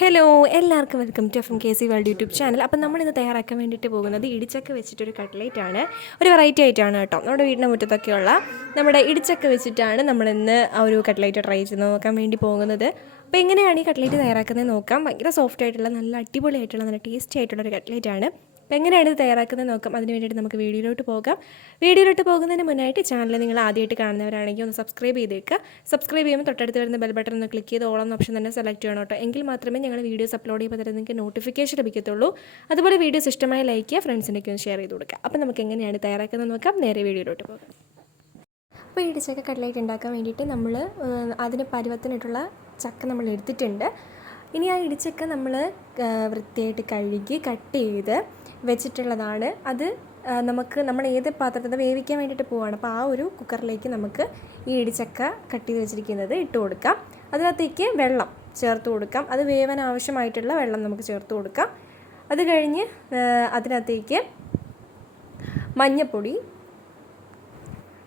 Hello എല്ലാവർക്കും welcome to F M K C world YouTube channel appam നമ്മളിന്ന് തയ്യാറാക്കാൻ വേണ്ടിയിട്ട് പോകുന്നത് ഇടിച്ചക്ക വെച്ചിട്ടൊരു കട്ട്ലേറ്റ് ആണ്. ഒരു വെറൈറ്റി ആയിട്ടാണ് കേട്ടോ. നമ്മുടെ വീടിന്റെ മുറ്റത്തൊക്കെയുള്ള നമ്മുടെ ഇടിച്ചക്ക വെച്ചിട്ടാണ് നമ്മളിന്ന് ആ ഒരു കട്ട്ലേറ്റ് ട്രൈ ചെയ്ത് നോക്കാൻ വേണ്ടി പോകുന്നത്. അപ്പോൾ എങ്ങനെയാണ് ഈ കട്ട്ലേറ്റ് തയ്യാറാക്കുന്നത് നോക്കാം. ഭയങ്കര സോഫ്റ്റ് ആയിട്ടുള്ള നല്ല അടിപൊളിയായിട്ടുള്ള നല്ല ടേസ്റ്റി ആയിട്ടുള്ള ഒരു കട്ട്ലേറ്റ് ആണ്. അപ്പോൾ എങ്ങനെയാണ് ഇത് തയ്യാറാക്കുന്നത് നോക്കാം. അതിന് വേണ്ടിയിട്ട് നമുക്ക് വീഡിയോയിലോട്ട് പോകാം. വീഡിയോയിലോട്ട് പോകുന്നതിന് മുന്നായിട്ട് ചാനൽ നിങ്ങൾ ആദ്യമായിട്ട് കാണുന്നവരാണെങ്കിൽ ഒന്ന് സബ്സ്ക്രൈബ് ചെയ്തേക്കുക സബ്സ്ക്രൈബ് ചെയ്യുമ്പോൾ തൊട്ടടുത്ത് വരുന്ന ബെൽ ബട്ടൺ ഒന്ന് ക്ലിക്ക് ചെയ്ത് ഓളം ഓപ്ഷൻ തന്നെ സെലക്ട് ചെയ്യണം കേട്ടോ. എങ്കിൽ മാത്രമേ ഞങ്ങൾ വീഡിയോസ് അപ്ലോഡ് ചെയ്യുമ്പോൾ തന്നെ നിങ്ങൾക്ക് നോട്ടിഫിക്കേഷൻ ലഭിക്കത്തുള്ളൂ. അതുപോലെ വീഡിയോസ് ഇഷ്ടമായി ലൈക്ക് ചെയ്യുക ഫ്രണ്ട്സിനൊക്കെ ഒന്ന് ഷെയർ ചെയ്ത് കൊടുക്കുക. അപ്പോൾ നമുക്ക് എങ്ങനെയാണ് തയ്യാറാക്കുന്നത് നോക്കാം. നേരെ വീഡിയോയിലോട്ട് പോകാം. അപ്പോൾ ഇടിച്ചക്ക കട്ട്ലേറ്റ് ഉണ്ടാക്കാൻ വേണ്ടിയിട്ട് നമ്മൾ അതിന് പരുവത്തിനായിട്ടുള്ള ചക്ക നമ്മൾ എടുത്തിട്ടുണ്ട്. ഇനി ആ ഇടിച്ചക്ക നമ്മൾ വൃത്തിയായിട്ട് കഴുകി കട്ട് ചെയ്ത് വെച്ചിട്ടുള്ളതാണ്. അത് നമുക്ക് നമ്മൾ ഏത് പാത്രത്തിൽ വേവിക്കാൻ വേണ്ടിയിട്ട് പോവാണ്. അപ്പോൾ ആ ഒരു കുക്കറിലേക്ക് നമുക്ക് ഈ ഇടിച്ചക്ക കട്ട് ചെയ്ത് വെച്ചിരിക്കുന്നത് ഇട്ട് കൊടുക്കാം. അതിനകത്തേക്ക് വെള്ളം ചേർത്ത് കൊടുക്കാം. അത് വേവാൻ ആവശ്യമായിട്ടുള്ള വെള്ളം നമുക്ക് ചേർത്ത് കൊടുക്കാം. അത് കഴിഞ്ഞ് അതിനകത്തേക്ക് മഞ്ഞൾപ്പൊടി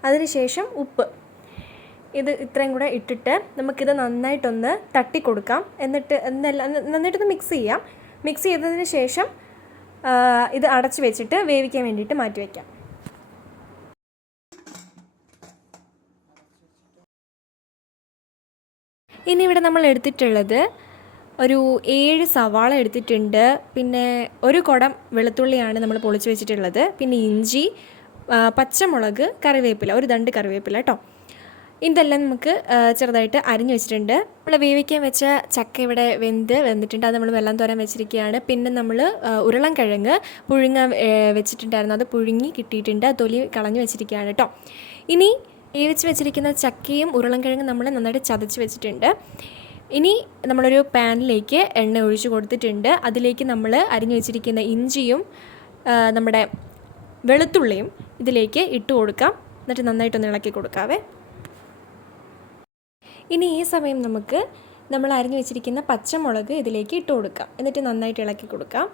അതിനുശേഷം ഉപ്പ്. ഇത് ഇത്രയും കൂടെ ഇട്ടിട്ട് നമുക്കിത് നന്നായിട്ടൊന്ന് തട്ടി കൊടുക്കാം എന്നിട്ട് എന്നെല്ലാം നന്നായിട്ടൊന്ന് മിക്സ് ചെയ്യാം. മിക്സ് ചെയ്തതിന് ശേഷം ഇത് അടച്ചു വെച്ചിട്ട് വേവിക്കാൻ വേണ്ടിയിട്ട് മാറ്റി വയ്ക്കാം ഇനി ഇവിടെ നമ്മൾ എടുത്തിട്ടുള്ളത് ഒരു ഏഴ് സവാള എടുത്തിട്ടുണ്ട്. പിന്നെ ഒരു കുടം വെളുത്തുള്ളിയാണ് നമ്മൾ പൊളിച്ച് വെച്ചിട്ടുള്ളത്. പിന്നെ ഇഞ്ചി പച്ചമുളക് കറിവേപ്പില ഒരു ദണ്ട് കറിവേപ്പില കേട്ടോ ഇതെല്ലാം നമുക്ക് ചെറുതായിട്ട് അരിഞ്ഞു വെച്ചിട്ടുണ്ട്. നമ്മൾ വേവിക്കാൻ വെച്ച ചക്ക ഇവിടെ വെന്ത് വെന്തിട്ടുണ്ട് അത് നമ്മൾ വെള്ളം തോരാൻ വെച്ചിരിക്കുകയാണ്. പിന്നെ നമ്മൾ ഉരുളൻ കിഴങ്ങ് പുഴുങ്ങാൻ വെച്ചിട്ടുണ്ടായിരുന്നു. അത് പുഴുങ്ങി കിട്ടിയിട്ടുണ്ട്. തൊലി കളഞ്ഞു വെച്ചിരിക്കുകയാണ് കേട്ടോ ഇനി വേവിച്ച് വെച്ചിരിക്കുന്ന ചക്കയും ഉരുളൻകിഴങ്ങും നമ്മൾ നന്നായിട്ട് ചതച്ച് വെച്ചിട്ടുണ്ട്. ഇനി നമ്മളൊരു പാനിലേക്ക് എണ്ണ ഒഴിച്ച് കൊടുത്തിട്ടുണ്ട്. അതിലേക്ക് നമ്മൾ അരിഞ്ഞു വെച്ചിരിക്കുന്ന ഇഞ്ചിയും നമ്മുടെ വെളുത്തുള്ളിയും ഇതിലേക്ക് ഇട്ട് കൊടുക്കാം. എന്നിട്ട് നന്നായിട്ടൊന്ന് ഇളക്കി കൊടുക്കാവേ. ഇനി ഈ സമയം നമുക്ക് നമ്മൾ അരിഞ്ഞു വെച്ചിരിക്കുന്ന പച്ചമുളക് ഇതിലേക്ക് ഇട്ട് കൊടുക്കാം. എന്നിട്ട് നന്നായിട്ട് ഇളക്കി കൊടുക്കാം.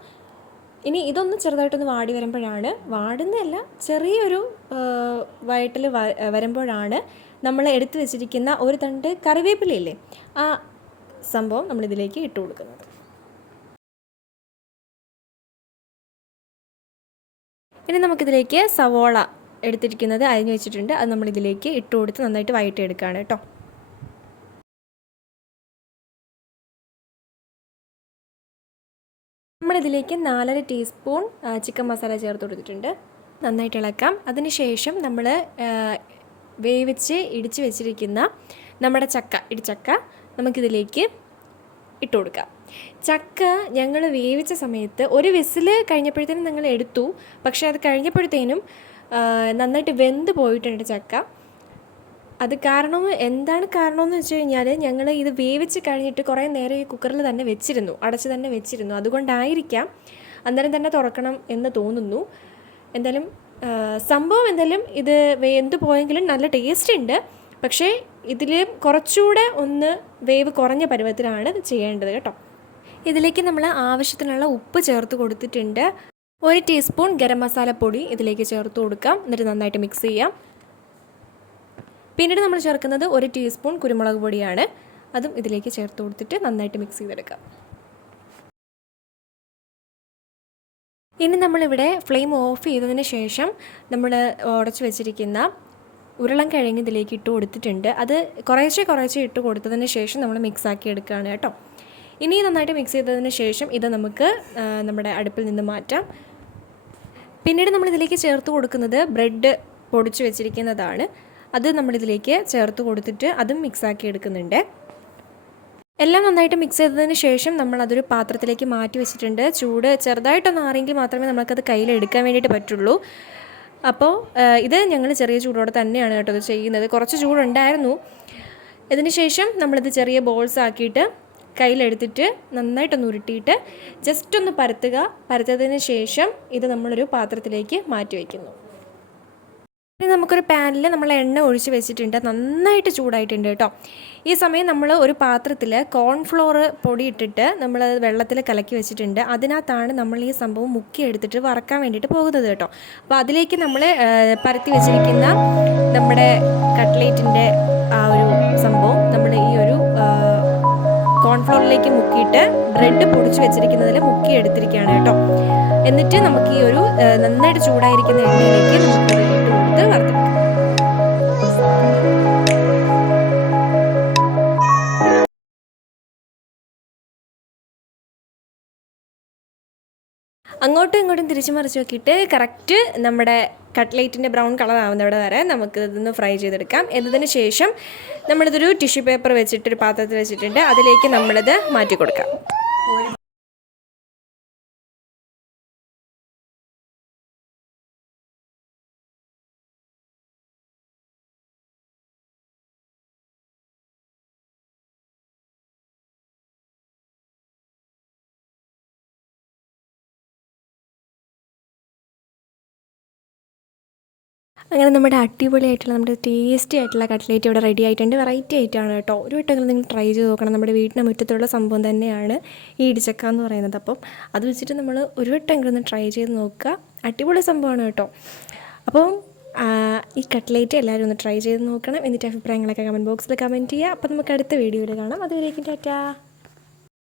ഇനി ഇതൊന്ന് ചെറുതായിട്ടൊന്ന് വാടി വരുമ്പോഴാണ് വാടുന്നതല്ല ചെറിയൊരു വയറ്റിൽ വരുമ്പോഴാണ് നമ്മൾ എടുത്തു വെച്ചിരിക്കുന്ന ഒരു തണ്ട് കറിവേപ്പിലയില്ലേ ആ സംഭവം നമ്മളിതിലേക്ക് ഇട്ട് കൊടുക്കുന്നത്. ഇനി നമുക്കിതിലേക്ക് സവോള എടുത്തിരിക്കുന്നത് അരിഞ്ഞു വെച്ചിട്ടുണ്ട്. അത് നമ്മളിതിലേക്ക് ഇട്ട് കൊടുത്ത് നന്നായിട്ട് വഴറ്റിയെടുക്കുകയാണ് കേട്ടോ. നമ്മളിതിലേക്ക് നാലര ടീസ്പൂൺ ചിക്കൻ മസാല ചേർത്ത് കൊടുത്തിട്ടുണ്ട്. നന്നായിട്ട് ഇളക്കാം. അതിനുശേഷം നമ്മൾ വേവിച്ച് ഇടിച്ച് വെച്ചിരിക്കുന്ന നമ്മുടെ ചക്ക ഇടിച്ചക്ക നമുക്കിതിലേക്ക് ഇട്ട് കൊടുക്കാം. ചക്ക ഞങ്ങൾ വേവിച്ച സമയത്ത് ഒരു വിസിൽ കഴിഞ്ഞപ്പോഴത്തേനും ഞങ്ങൾ എടുത്തു. പക്ഷേ അത് കഴിഞ്ഞപ്പോഴത്തേനും നന്നായിട്ട് വെന്ത് പോയിട്ടുണ്ട് ചക്ക. അത് കാരണം എന്താണ് കാരണമെന്ന് വെച്ച് കഴിഞ്ഞാൽ ഞങ്ങൾ ഇത് വേവിച്ച് കഴിഞ്ഞിട്ട് കുറേ നേരം ഈ കുക്കറിൽ തന്നെ വെച്ചിരുന്നു അടച്ച് തന്നെ വെച്ചിരുന്നു. അതുകൊണ്ടായിരിക്കാം അന്നേരം തന്നെ തുറക്കണം എന്ന് തോന്നുന്നു. എന്തായാലും സംഭവം എന്തായാലും ഇത് വെന്ത് പോയെങ്കിലും നല്ല ടേസ്റ്റ് ഉണ്ട്. പക്ഷേ ഇതിൽ കുറച്ചുകൂടെ ഒന്ന് വേവ് കുറഞ്ഞ പരുവത്തിലാണ് ചെയ്യേണ്ടത് കേട്ടോ. ഇതിലേക്ക് നമ്മൾ ആവശ്യത്തിനുള്ള ഉപ്പ് ചേർത്ത് കൊടുത്തിട്ടുണ്ട്. ഒരു ടീസ്പൂൺ ഗരം മസാല പൊടി ഇതിലേക്ക് ചേർത്ത് കൊടുക്കാം. എന്നിട്ട് നന്നായിട്ട് മിക്സ് ചെയ്യാം. പിന്നീട് നമ്മൾ ചേർക്കുന്നത് ഒരു ടീസ്പൂൺ കുരുമുളക് പൊടിയാണ്. അതും ഇതിലേക്ക് ചേർത്ത് കൊടുത്തിട്ട് നന്നായിട്ട് മിക്സ് ചെയ്തെടുക്കാം. ഇനി നമ്മളിവിടെ ഫ്ലെയിം ഓഫ് ചെയ്തതിന് ശേഷം നമ്മൾ ഉടച്ച് വെച്ചിരിക്കുന്ന ഉരുളം കിഴങ്ങ് ഇതിലേക്ക് ഇട്ട് കൊടുത്തിട്ടുണ്ട്. അത് കുറേശ്ശെ കുറേശ്ശെ ഇട്ട് കൊടുത്തതിന് ശേഷം നമ്മൾ മിക്സ് ആക്കി എടുക്കുകയാണ് കേട്ടോ. ഇനി നന്നായിട്ട് മിക്സ് ചെയ്തതിന് ശേഷം ഇത് നമുക്ക് നമ്മുടെ അടുപ്പിൽ നിന്ന് മാറ്റാം. പിന്നീട് നമ്മൾ ഇതിലേക്ക് ചേർത്ത് കൊടുക്കുന്നത് ബ്രെഡ് പൊടിച്ച് വെച്ചിരിക്കുന്നതാണ്. അത് നമ്മളിതിലേക്ക് ചേർത്ത് കൊടുത്തിട്ട് അതും മിക്സാക്കി എടുക്കുന്നുണ്ട്. എല്ലാം നന്നായിട്ട് മിക്സ് ചെയ്തതിന് ശേഷം നമ്മൾ അതൊരു പാത്രത്തിലേക്ക് മാറ്റി വെച്ചിട്ടുണ്ട്. ചൂട് ചെറുതായിട്ടൊന്ന് ആറെങ്കിൽ മാത്രമേ നമുക്കത് കയ്യിലെടുക്കാൻ വേണ്ടിയിട്ട് പറ്റുള്ളൂ. അപ്പോൾ ഇത് ഞങ്ങൾ ചെറിയ ചൂടോടെ തന്നെയാണ് കേട്ടോ ഇത് ചെയ്യുന്നത്. കുറച്ച് ചൂടുണ്ടായിരുന്നു. ഇതിന് ശേഷം നമ്മളിത് ചെറിയ ബോൾസ് ആക്കിയിട്ട് കയ്യിലെടുത്തിട്ട് നന്നായിട്ടൊന്ന് ഉരുട്ടിയിട്ട് ജസ്റ്റ് ഒന്ന് പരത്തുക. പരത്തതിന് ശേഷം ഇത് നമ്മളൊരു പാത്രത്തിലേക്ക് മാറ്റി വയ്ക്കുന്നു ഇനി നമുക്കൊരു പാനിൽ നമ്മൾ എണ്ണ ഒഴിച്ച് വെച്ചിട്ടുണ്ട്. നന്നായിട്ട് ചൂടായിട്ടുണ്ട് കേട്ടോ. ഈ സമയം നമ്മൾ ഒരു പാത്രത്തിൽ കോൺഫ്ലോർ പൊടി ഇട്ടിട്ട് നമ്മൾ വെള്ളത്തിൽ കലക്കി വെച്ചിട്ടുണ്ട്. അതിനകത്താണ് നമ്മൾ ഈ സംഭവം മുക്കി എടുത്തിട്ട് വറക്കാൻ വേണ്ടിയിട്ട് പോകുന്നത് കേട്ടോ. അപ്പോൾ അതിലേക്ക് നമ്മൾ പരത്തി വെച്ചിരിക്കുന്ന നമ്മുടെ കട്ട്ലേറ്റിന്റെ ആ ഒരു സംഭവം നമ്മൾ ഈ ഒരു കോൺഫ്ലോറിലേക്ക് മുക്കിയിട്ട് ബ്രെഡ് പൊടിച്ച് വെച്ചിരിക്കുന്നതിൽ മുക്കി എടുത്തിരിക്കുകയാണ് കേട്ടോ. എന്നിട്ട് നമുക്ക് ഈ ഒരു നന്നായിട്ട് ചൂടായിരിക്കുന്ന എണ്ണയിലേക്ക് നമുക്ക് അങ്ങോട്ടും ഇങ്ങോട്ടും തിരിച്ചു മറിച്ച് നോക്കിയിട്ട് കറക്റ്റ് നമ്മുടെ കട്ട്ലേറ്റിന്റെ ബ്രൗൺ കളർ ആവുന്നവിടെ വരെ നമുക്ക് ഇതൊന്ന് ഫ്രൈ ചെയ്തെടുക്കാം. എന്നതിന് ശേഷം നമ്മളിതൊരു ടിഷ്യൂ പേപ്പർ വെച്ചിട്ട് ഒരു പാത്രത്തിൽ വെച്ചിട്ടുണ്ട്. അതിലേക്ക് നമ്മളിത് മാറ്റി കൊടുക്കാം അങ്ങനെ നമ്മുടെ അടിപൊളിയായിട്ടുള്ള നമ്മുടെ ടേസ്റ്റി ആയിട്ടുള്ള കട്ട്ലേറ്റ് ഇവിടെ റെഡി ആയിട്ടുണ്ട്. വെറൈറ്റി ആയിട്ടാണ് കേട്ടോ. ഒരു വട്ടമെങ്കിലും നിങ്ങൾ ട്രൈ ചെയ്ത് നോക്കണം. നമ്മുടെ വീടിന്റെ മുറ്റത്തുള്ള സംഭവം തന്നെയാണ് ഈ ഇടിച്ചക്ക എന്ന് പറയുന്നത്. അപ്പം അത് വെച്ചിട്ട് നമ്മൾ ഒരു വട്ടമെങ്കിലും ട്രൈ ചെയ്ത് നോക്കുക. അടിപൊളി സംഭവമാണ് കേട്ടോ. അപ്പം ഈ കട്ട്ലേറ്റ് എല്ലാവരും ഒന്ന് ട്രൈ ചെയ്ത് നോക്കണം. എന്നിട്ട് അഭിപ്രായങ്ങളൊക്കെ കമന്റ് ബോക്സിൽ കമന്റ് ചെയ്യുക. അപ്പോൾ നമുക്ക് അടുത്ത വീഡിയോയിൽ കാണാം. അതുവരേക്കും ടാറ്റാ.